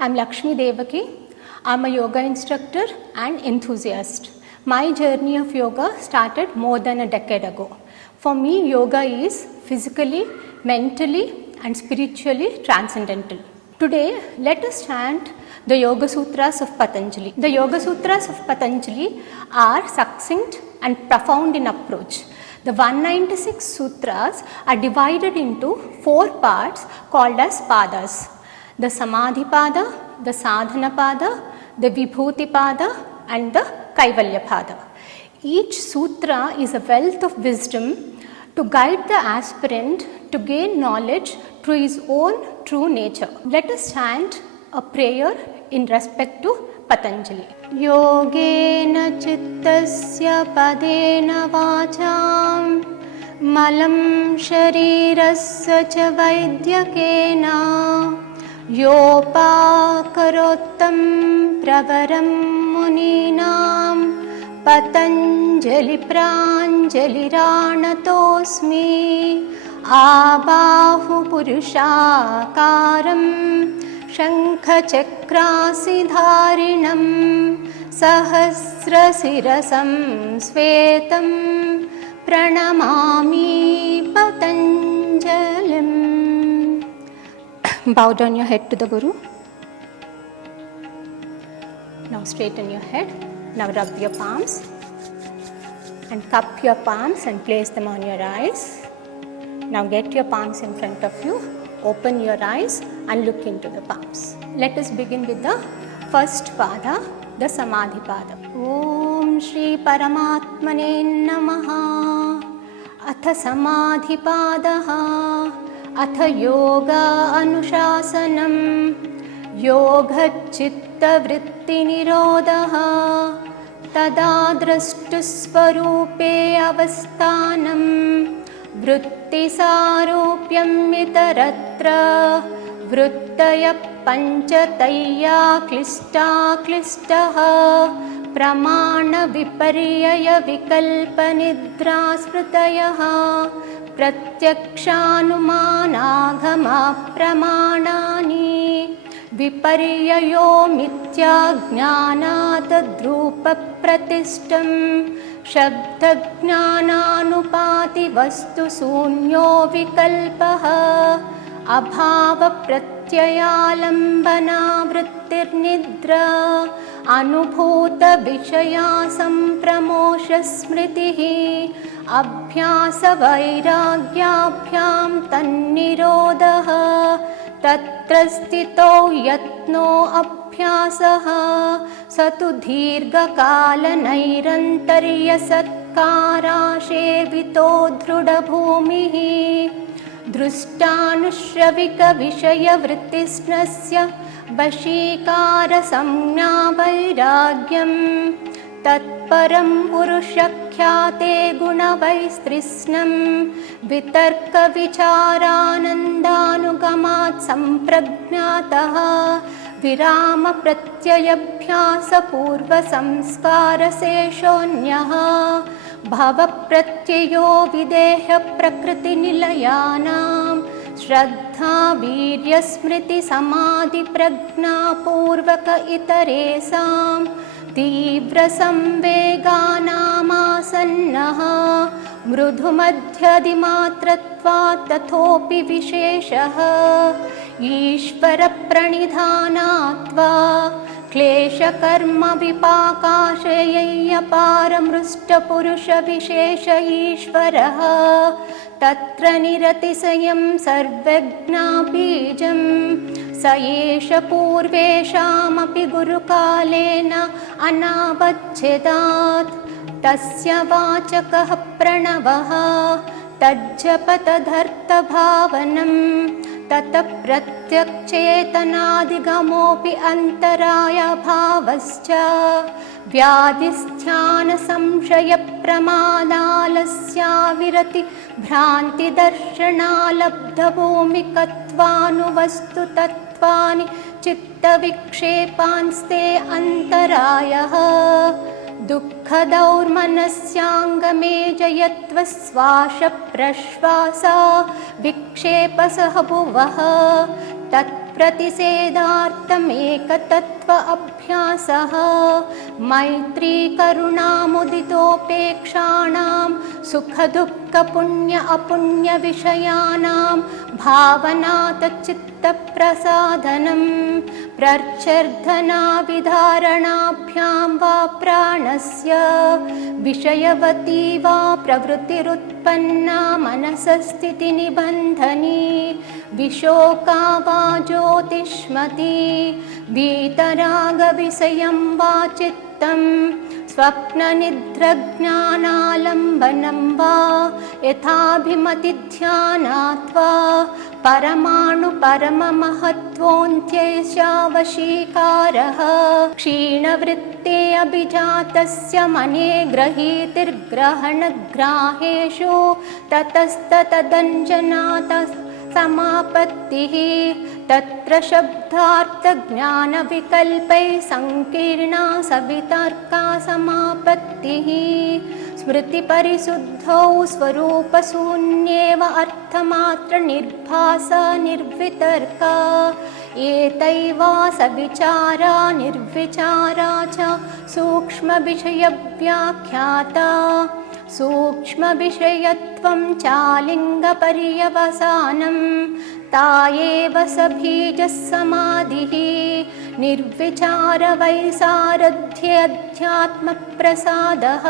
I'm Lakshmi Devaki. I'm a yoga instructor and enthusiast. My journey of yoga started more than a decade ago. For me, yoga is physically, mentally, and spiritually transcendental. Today, let us chant the Yoga Sutras of Patanjali. The Yoga Sutras of Patanjali are succinct and profound in approach. The 196 sutras are divided into 4 parts called as padas: the Samadhi Pada, the Sadhana Pada, the Vibhuti Pada, and the Kaivalya Pada. Each sutra is a wealth of wisdom to guide the aspirant to gain knowledge through his own true nature. Let us chant a prayer in respect to Patanjali. Yogena chittasya padena vacham malam sharirasya cha vaidyakena yopakarottam pravaram muninam Patanjali pranjaliranatosmi आबाहु पुरुषाकारं शङ्खचक्रासिधारिणं सहस्रशिरसं श्वेतं प्रणमामि पतञ्जलिम्. Bow down your head to the Guru. Now straighten your head. Now rub your palms and cup your palms and place them on your eyes. Now get your palms in front of you, open your eyes and look into the palms. Let us begin with the first pada, the Samadhi Pada. Om Shri Paramatmane Namaha. Atha Samadhi Padaha. Atha Yoga Anushasanam. Yoga Chitta Vritti Nirodha. Tada Drashtu Svarupe Avasthanam. वृत्तिसारूप्यं इतरत्र वृत्तयः पञ्चतया क्लिष्टा क्लिष्टः प्रमाणविपर्ययविकल्पनिद्रास्मृतयः प्रत्यक्षानुमानागमप्रमाणानि विपर्ययो मिथ्याज्ञानाद्रूपप्रतिष्ठम् शब्दज्ञानानुपाति वस्तुशून्यो विकल्पः अभावप्रत्ययालम्बनावृत्तिर्निद्रा अनुभूतविषयासम्प्रमोषस्मृतिः अभ्यासवैराग्याभ्यां तन्निरोधः तत्र स्थितो यत्नो अभ्यासः स तु दीर्घकालनैरन्तर्यसत्काराशेवितो दृढभूमिः दृष्टानुश्रविकविषयवृत्तिस्नस्य वशीकारसंज्ञावैराग्यं तत्परं पुरुषख्याते गुणवैस्तृष्णं वितर्कविचारानन्दानुगमात् सम्प्रज्ञातः विरामप्रत्ययभ्यासपूर्वसंस्कारशेषोऽन्यः भवप्रत्ययो विदेहप्रकृतिनिलयानां श्रद्धा वीर्यस्मृतिसमाधिप्रज्ञापूर्वक इतरेषां तीव्रसंवेगानामासन्नः मृदुमध्यदिमात्रत्वात् तथोपि विशेषः ईश्वरप्रणिधानात्वा क्लेशकर्मविपाकाशय्यपारमृष्टपुरुषविशेष ईश्वरः तत्र निरतिशयं सर्वज्ञाबीजं स एष पूर्वेषामपि गुरुकालेन अनावच्छेदात् तस्य वाचकः प्रणवः तज्जपतदर्थभावनं ततः प्रत्यक्षेतनादिगमोऽपि अन्तरायभावश्च व्याधिस्थानसंशयप्रमादालस्याविरति भ्रान्तिदर्शनालब्धभूमिकत्वानुवस्तुतत्वानि चित्तविक्षेपांस्ते अन्तरायः दुःखदौर्मनस्याङ्गमे जयत्वश्वासप्रश्वास विक्षेपसह भुवः तत् प्रतिषेधार्थमेकतत्त्व अभ्यासः मैत्री करुणामुदितोपेक्षाणां सुखदुःखपुण्य अपुण्यविषयाणां भावना तच्चित्तप्रसादनं प्रत्यर्थनाविधारणाभ्यां वा प्राणस्य विषयवती वा प्रवृत्तिरुत्पन्ना मनसस्थितिनिबन्धनी विशोका वा ज्योतिष्मती वीतरागविषयं वा चित्तं स्वप्ननिद्रज्ञानालम्बनं वा यथाभिमतिध्यानात्वा परमाणुपरममहत्त्वोऽन्त्येष्यावशीकारः क्षीणवृत्ते अभिजातस्य मने ग्रहीतिर्ग्रहणग्राहेषु ततस्ततदञ्जनातः समापत्तिः तत्र शब्दार्थज्ञानविकल्पैः संकीर्णा सवितर्का समापत्तिः स्मृतिपरिशुद्धौ स्वरूपशून्येव अर्थमात्रनिर्भासा निर्वितर्का एतैवा सविचारा निर्विचारा च सूक्ष्मविषयव्याख्याता सूक्ष्मविषयत्वं चालिङ्गपर्यवसानं ता एव स बीजः समाधिः निर्विचारवैसारथ्येऽध्यात्मप्रसादः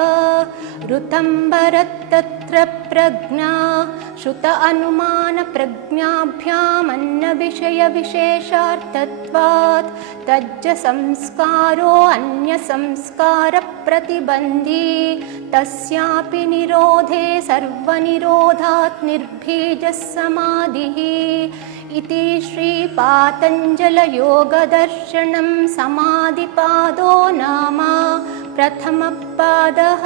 ऋतम्बरत्तत्र प्रज्ञा श्रुत अनुमानप्रज्ञाभ्यामन्नविषयविशेषार्थत्वात् तज्ज संस्कारो अन्यसंस्कारप्रतिबन्धी तस्यापि निरोधे सर्वनिरोधात् निर्बीजः समाधिः इति श्रीपातञ्जलयोगदर्शनं समाधिपादो नाम प्रथमः पादः।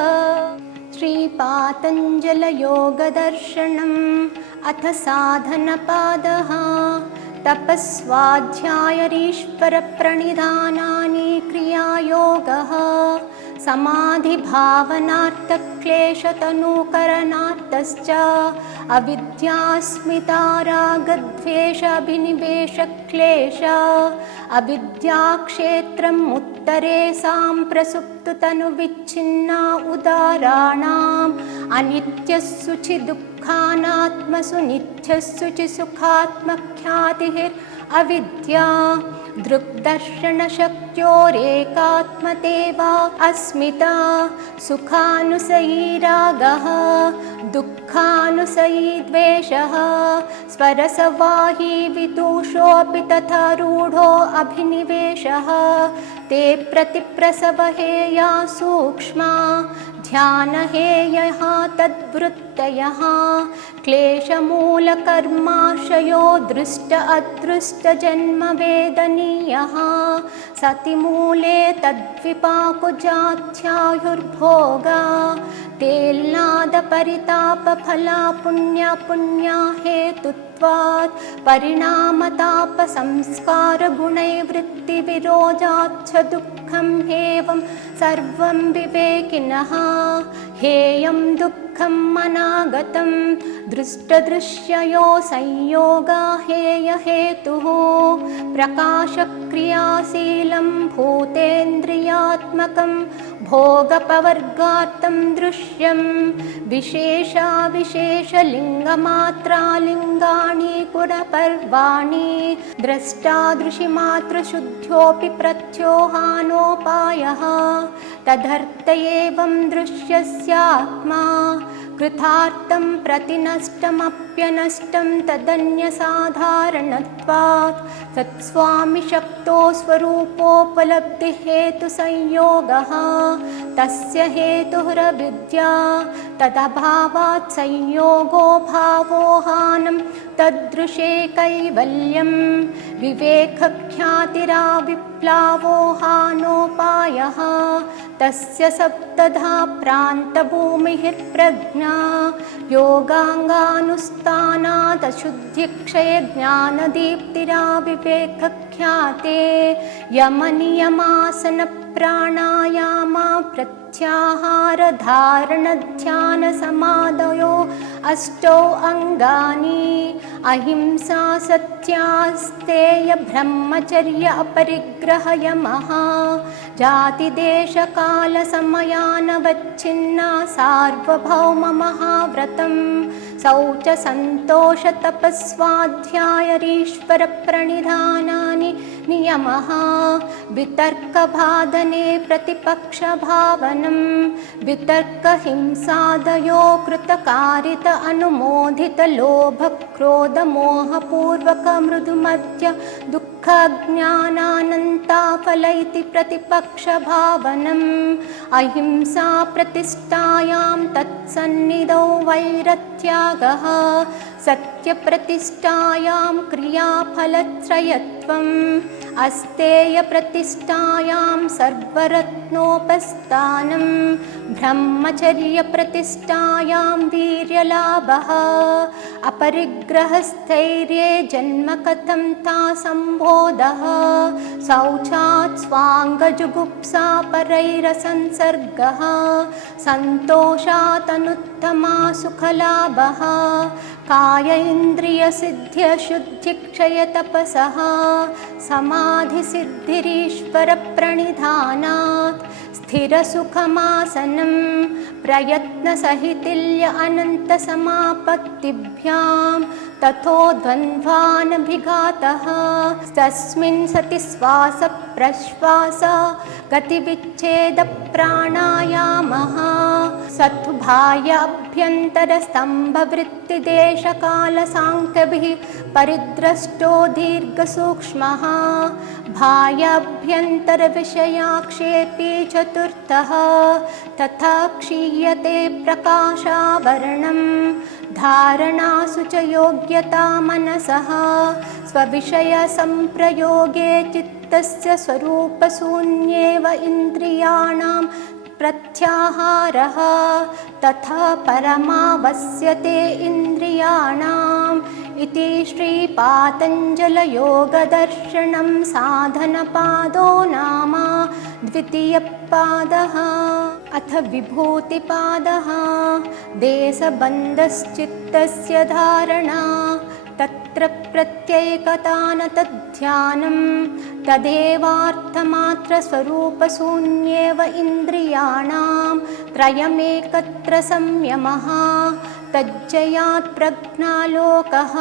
श्रीपातञ्जलयोगदर्शनम् अथ साधनपादः। तपस्वाध्यायरीश्वरप्रणिधानानि क्रियायोगः समाधिभावनार्थक्लेशतनुकरणार्थश्च अविद्यास्मितारागद्वेषाभिनिवेशक्लेश अविद्याक्षेत्रम् उत्तरे सांप्रसुप्ततनुविच्छिन्ना उदाराणाम् अनित्यस्सुचि दुःखानात्मसु नित्यस्सु च सुखात्मख्यातिः अविद्या दृग्दर्शनशक्त्योरेकात्मतेवा अस्मिता सुखानुसयी रागः दुःखानुसयी द्वेषः स्वरसवाही विदूषोऽपि तथा रूढो अभिनिवेशः ते प्रतिप्रसवहेया सूक्ष्मा ध्यानहेयः तद्वृत्तयः क्लेशमूलकर्माशयो दृष्ट अदृष्टजन्मवेदनीयः सतिमूले तद्विपाकुजाध्यायुर्भोगा तेल्लादपरितापफला पुण्यपुण्या हेतुत्वात् परिणामतापसंस्कारगुणैर्वृत्तिविरोधाच्च दुःखम् एवं सर्वं विवेकिनः हेयं दुःखम् अनागतं दृष्टदृश्ययो संयोगा हेयहेतुः प्रकाशक्रियाशीलं भूतेन्द्रियात्मकं भोगपवर्गार्थं दृश्यं विशेषाविशेषलिङ्गमात्रालिङ्गानि गुणपर्वाणि द्रष्टादृशिमात्रशुद्ध्योऽपि प्रत्योहानोपायः तदर्थ एवं दृश्यस्यात्मा कृतार्थं प्रतिनष्टमप्यनष्टं तदन्यसाधारणत्वात् तत्स्वामिशक्तो स्वरूपोपलब्धिहेतुसंयोगः तस्य हेतुरविद्या तदभावात् संयोगो भावोहानं तदृशे कैवल्यं विवेकख्यातिराविप्लावोहानोपायः तस्य सप्तधा प्रान्तभूमिः प्रज्ञा योगाङ्गानुष्ठानादशुद्धिक्षयज्ञानदीप्तिराविवेकख्याते यमनियमासनप्राणायामा प्रत्याहारधारणध्यानसमाधयो अष्टौ अङ्गानि अहिंसा सत्यास्तेय ब्रह्मचर्य अपरिग्रहयमः जातिदेशकालसमयानवच्छिन्ना सार्वभौममहाव्रतं शौच सन्तोष तपस्वाध्यायरीश्वरप्रणिधानानि नियमः वितर्कभादने प्रतिपक्षभावनं वितर्कहिंसादयो कृतकारित अनुमोदित लोभक्रोधमोहपूर्वक मृदुमध्य दुःखज्ञानानन्ताफल इति प्रतिपक्षभावनम् अहिंसा प्रतिष्ठायां तत्सन्निधौ वैरत्यागः सत्यप्रतिष्ठायां क्रियाफलत्रयत्वम् अस्तेयप्रतिष्ठायां सर्वरत्नोपस्थानं ब्रह्मचर्यप्रतिष्ठायां वीर्यलाभः अपरिग्रहस्थैर्ये जन्म कथं ता सम्बोधः शौचात् स्वाङ्गजुगुप्सा परैरसंसर्गः सन्तोषात् अनुत्तमा सुखलाभः काय इन्द्रियसिद्ध्यशुद्धिक्षयतपसः समाधिसिद्धिरीश्वरप्रणिधानात् स्थिरसुखमासनं प्रयत्नसहितिल्य अनन्तसमापत्तिभ्यां ततो द्वन्द्वानभिघातः तस्मिन् सति श्वासप्रश्वास गतिविच्छेदप्राणायामः सत्बाह्याभ्यन्तरस्तम्भवृत्तिदेशकालसाङ्ख्यभिः परिद्रष्टो दीर्घसूक्ष्मः बाह्याभ्यन्तरविषयाक्षेपी चतुर्थः तथा क्षीयते प्रकाशावरणं धारणासु च योग्यता मनसः स्वविषयसंप्रयोगे चित्तस्य स्वरूपशून्येव इन्द्रियाणां प्रत्याहारः तथा परमावस्यते इन्द्रियाणाम् इति श्रीपातञ्जलयोगदर्शनं साधनपादो नाम द्वितीयपादः। अथ विभूतिपादः देशबन्धश्चित्तस्य धारणा तत्र प्रत्येकतान तद्ध्यानं तदेवार्थमात्रस्वरूपशून्येव इन्द्रियाणां त्रयमेकत्र संयमः तज्जयात् प्रज्ञालोकः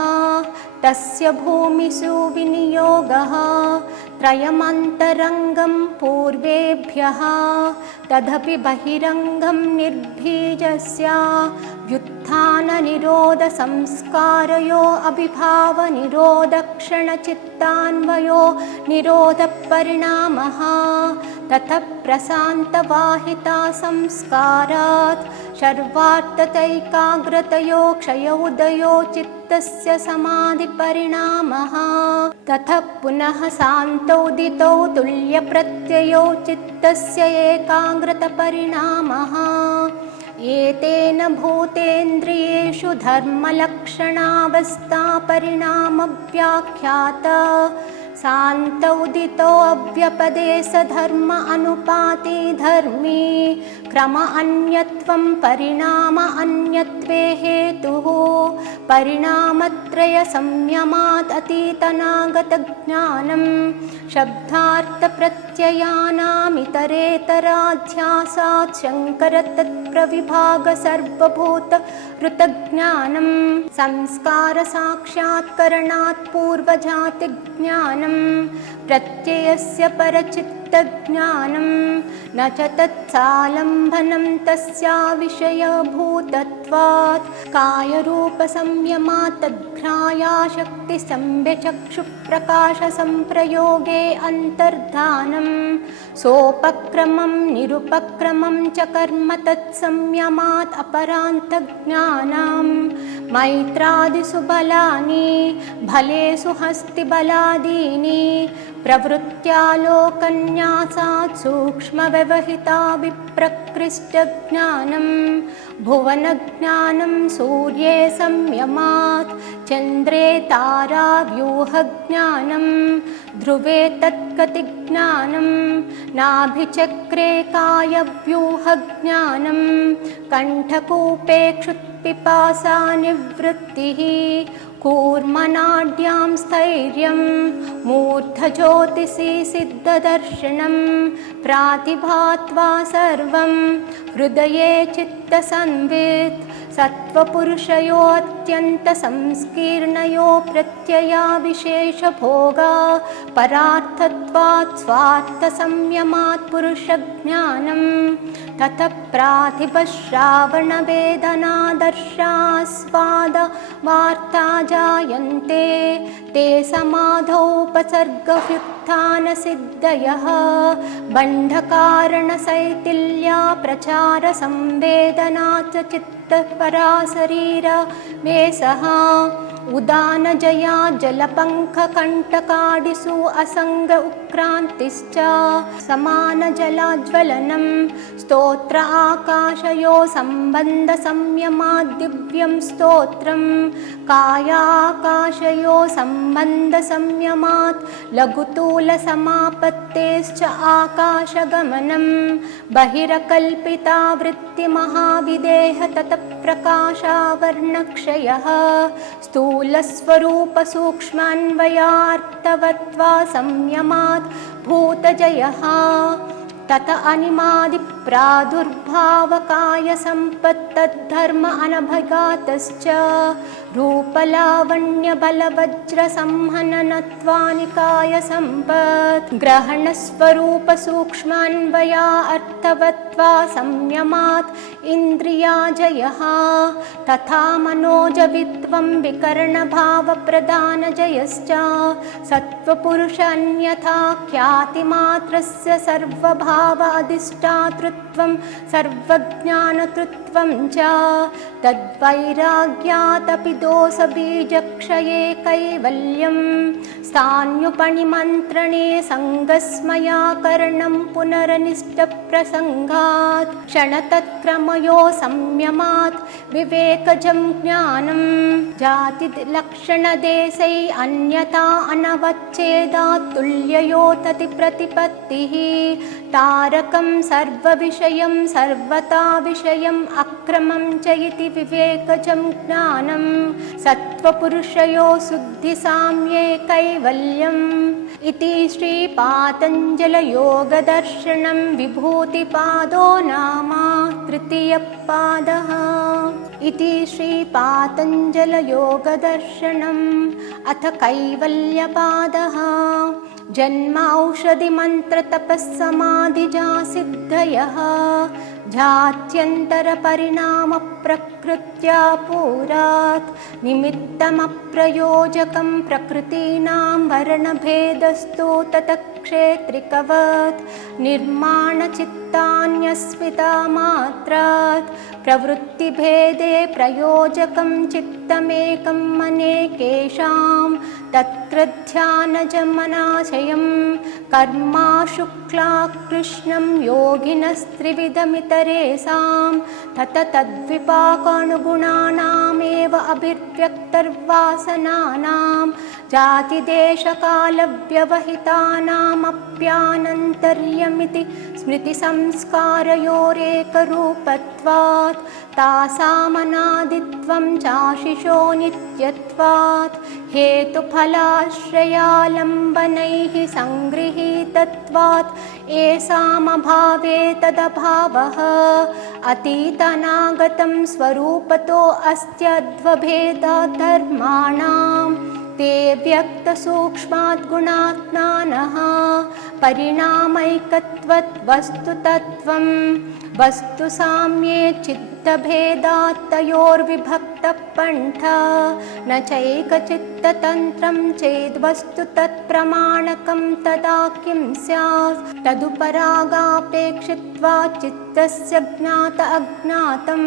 तस्य भूमिषु विनियोगः त्रयमन्तरङ्गं पूर्वेभ्यः तदपि बहिरङ्गं निर्बीजस्य व्युत्थाननिरोधसंस्कारयो अभिभावनिरोधक्षणचित्तान्वयो निरोधपरिणामः ततः प्रशान्तवाहिता संस्कारात् सर्वार्थतैकाग्रतयो क्षयोदयो चित्तस्य समाधिपरिणामः ततः पुनः शान्तोदितो तुल्यप्रत्ययो चित्तस्य एकाग्रतपरिणामः एतेन भूतेन्द्रियेषु धर्मलक्षणावस्था परिणामव्याख्याता शान्तौदितो अव्यपदेशधर्म अनुपाति धर्मी क्रम अन्यत्वं परिणाम अन्यत्वे हेतुः परिणामत्रय संयमात् अतीतनागतज्ञानं शब्दार्थप्रत्ययानामितरेतराध्यासात् शङ्कर तत्प्रविभाग सर्वभूत ऋतज्ञानं संस्कारसाक्षात्करणात् पूर्वजातिज्ञानं प्रत्ययस्य परचित्तज्ञानं न च तत्सालम्बनं तस्या विषयभूतत्वात् कायरूपसंयमात् तद्घ्रायाशक्तिसंव्यचक्षुप्रकाशसंप्रयोगे अन्तर्धानं सोपक्रमं निरुपक्रमं च कर्म तत्संयमात् अपरान्तज्ञानं मैत्रादिषु बलानि फलेषु हस्तिबलादीनि प्रवृत्त्यालोकन्यासात् सूक्ष्मव्यवहिता विप्रकृष्टज्ञानं भुवनज्ञानं सूर्ये संयमात् चन्द्रे ताराव्यूहज्ञानं ध्रुवे तत्कतिज्ञानं नाभिचक्रे कायव्यूहज्ञानं कण्ठकूपे क्षुत् पिपासा निवृत्तिः कूर्मनाड्यां स्थैर्यं मूर्धज्योतिषि सिद्धदर्शनं प्रातिभात्वा सर्वं हृदये चित्तसंवित् सत्त्वपुरुषयोऽत्यन्तसंस्कीर्णयो प्रत्यया विशेषभोगा परार्थत्वात् स्वार्थसंयमात् पुरुषज्ञानं ततः प्रातिभश्रावणवेदनादर्शास्वादवार्ता जायन्ते ते समाधौपसर्गव्युत्थानसिद्धयः बन्धकारणशैथिल्या प्रचारसंवेदना च चित्तपराशरीरा वेशः उदानजया जलपङ्खकण्टकादिषु असङ्ग उक्रान्तिश्च समानजलाज्वलनं स्तोत्र आकाशयो सम्बन्धसंयमात् दिव्यं स्तोत्रं कायाकाशयो सम्बन्धसंयमात् लघुतूलसमापत्तेश्च आकाशगमनं बहिरकल्पिता वृत्तिमहाविदेह ततप्रकाशावर्णक्षयः स्थूलस्वरूपसूक्ष्मान्वयार्थवत्वा संयमात् भूतजयः तत अनिमादिप्रादुर्भावकायसम्पत्तद्धर्म अनभगातश्च रूपलावण्यबलवज्रसंहननत्वानिकायसम्पत् ग्रहणस्वरूपसूक्ष्मान्वया अर्थवत्वा संयमात् इन्द्रियाजयः तथा मनोजवित्वं विकरणभावप्रधानजयश्च सत्त्वपुरुष अन्यथा ख्यातिमात्रस्य सर्वभाव अधिष्ठातृत्वं सर्वज्ञानतृत्वं च तद्वैराग्यादपि दोषबीजक्षये कैवल्यं स्थान्युपनिमन्त्रणे सङ्गस्मयाकरणं पुनरनिष्टप्रसङ्गात् क्षणतत्क्रमयो संयमात् विवेकजं ज्ञानं जातिलक्षणदेशै अन्यथा अनवच्छेदात् तुल्ययो तति प्रतिपत्तिः तारकं सर्वविषयं सर्वथा विषयम् अक्रमं च इति विवेकजं ज्ञानं सत्त्वपुरुषयो शुद्धिसाम्ये कैवल्यम् इति श्रीपातञ्जलयोगदर्शनं विभूतिपादो नाम तृतीयपादः इति श्रीपातञ्जलयोगदर्शनम् अथ कैवल्यपादः जन्मौषधिमन्त्रतपःसमाधिजा सिद्धयः जात्यन्तरपरिणामप्रकृत्या पुरात् निमित्तमप्रयोजकं प्रकृतीनां वर्णभेदस्तु ततक्षेत्रिकवत् निर्माणचित्तान्यस्मितामात्रात् प्रवृत्तिभेदे प्रयोजकं चित्तमेकं अनेकेषां तत्र ध्यानजमनाशयं कर्मा शुक्ला कृष्णं योगिनस्त्रिविधमितरेषां तद्विपाकानुगुणानामेव अभिव्यक्तर्वासनानां जातिदेशकालव्यवहितानामप्यानन्तर्यमिति स्मृतिसंस्कारयोरेकरूपत्वात् तासामनादित्वं चाशिषो नित्यत्वात् हेतुफलाश्रयालम्बनैः सङ्गृहीतत्वात् येषामभावे तदभावः अतीतनागतं स्वरूपतो अस्त्यध्वभेदात् धर्माणां ते व्यक्तसूक्ष्मात् गुणात्मानः परिणामैकत्वत् वस्तुतत्त्वं वस्तुसाम्ये चित्तभेदात् तयोर्विभक्तपन्थ न चैकचित्ततन्त्रं चेद्वस्तु तत्प्रमाणकं तदा किं स्यात् तदुपरागापेक्षित्वात् चित्तस्य ज्ञात अज्ञातं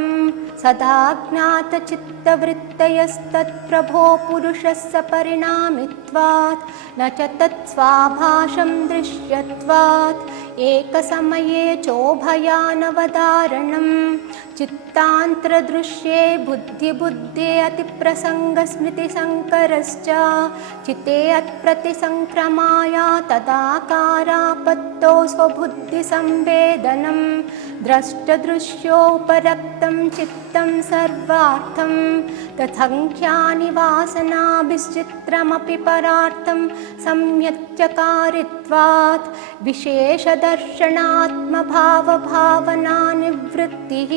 सदा ज्ञातचित्तवृत्तयस्तत्प्रभो पुरुषस्य परिणामित्वात् न च तत्स्वाभाषं दृश्यत्वात् एकसमये चोभयानवधारणं चित्तान्तरदृश्ये बुद्धिबुद्धे अतिप्रसङ्गस्मृतिसङ्करश्च चित्ते अत्प्रतिसङ्क्रमाय तदाकारापत्तौ स्वबुद्धिसंवेदनं द्रष्टदृश्योपरक्तं चित्तं सर्वार्थं तत्सङ्ख्यानि वासनाभिश्चित्रमपि परार्थं सम्यक्चकारित्वात् विशेषदर्शनात्मभावभावनानिवृत्तिः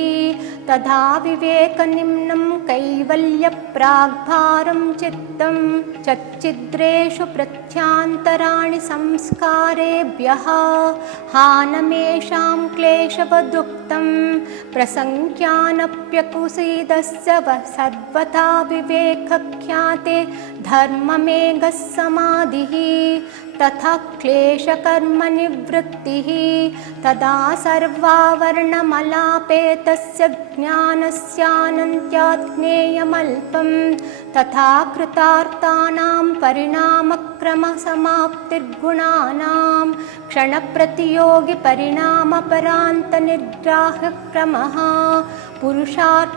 तथा विवेकनिम्नं कैवल्यप्राग्भारं चित्तं चच्चिद्रेषु प्रत्यान्तराणि संस्कारेभ्यः हानमेषां क्लेशवदुक्तं प्रसङ्ख्यानप्यकुसीदस्य सर्वथा विवेकख्याते धर्ममेघः समाधिः तथा क्लेशकर्मनिवृत्तिः तदा सर्वावरणमलापेतस्य ज्ञानस्यानन्त्याज्ञेयमल्पं तथा कृतार्थानां परिणामक्रमसमाप्तिर्गुणानां क्षणप्रतियोगिपरिणामपरान्तनिर्ग्राह्यक्रमः पुरुषार्थशून्यानां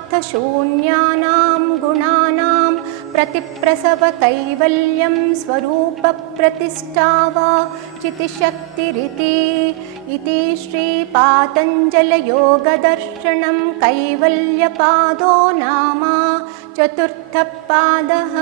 गुणानां प्रतिप्रसवकैवल्यं स्वरूपप्रतिष्ठा वा चितिशक्तिरिति इति श्रीपातञ्जलयोगदर्शनं कैवल्यपादो नाम चतुर्थपादः।